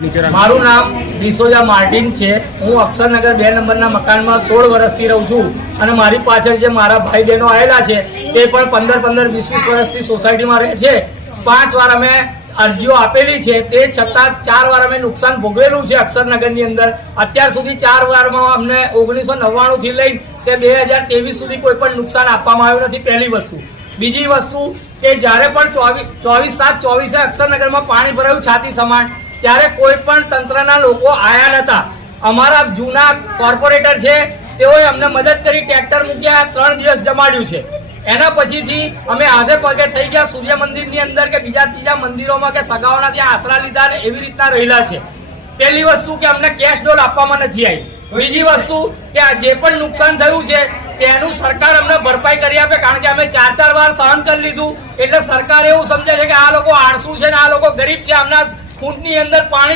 મારું નામ ડિસોજા માર્ટિન છે। હું અક્ષરનગર 2 નંબરના મકાનમાં 16 વર્ષથી રહું છું અને મારી પાછળ જે મારા ભાઈ બહેનો આવેલા છે તે પણ 15-15, 20-20 વર્ષથી સોસાયટીમાં રહે છે। 5 વાર અમે અરજીઓ આપેલી છે, તે છતાં 4 વાર અમે નુકસાન ભોગવેલું છે અક્ષરનગરની અંદર। અત્યાર સુધી 4 વારમાં અમને 1999 થી લઈને તે 2023 સુધી કોઈ પણ નુકસાન આપવામાં આવ્યું નથી। પહેલી વસ્તુ। બીજી વસ્તુ કે જ્યારે પણ 24/7/24 અક્ષરનગરમાં પાણી ભરાયું છાતી સમાન, ત્યારે કોઈ પણ તંત્રના લોકો આયા નતા। અમારા જૂના કોર્પોરેટર છે તેઓએ અમને મદદ કરી, ટ્રેક્ટર મૂક્યા, 3 દિવસ જમાડ્યું છે। એના પછીથી અમે આધે પગે થઈ ગયા સૂર્ય મંદિરની અંદર કે બીજા ત્રીજા મંદિરોમાં કે સગાઓના ત્યાં આશરા લીધા અને એવી રીતના રહેલા છે। પહેલી વસ્તુ કે અમને કેશ ડોલ આપવામાં નથી આવી। બીજી વસ્તુ કે આ જે પણ નુકસાન થયું છે તેનું સરકાર અમને ભરપાઈ કરી આપે, કારણ કે અમે 4 વાર સહન કરી લીધું। એટલે સરકાર એવું સમજે છે કે આ લોકો આળસુ છે ને આ લોકો ગરીબ છે, આમના ખૂંટની અંદર પાણી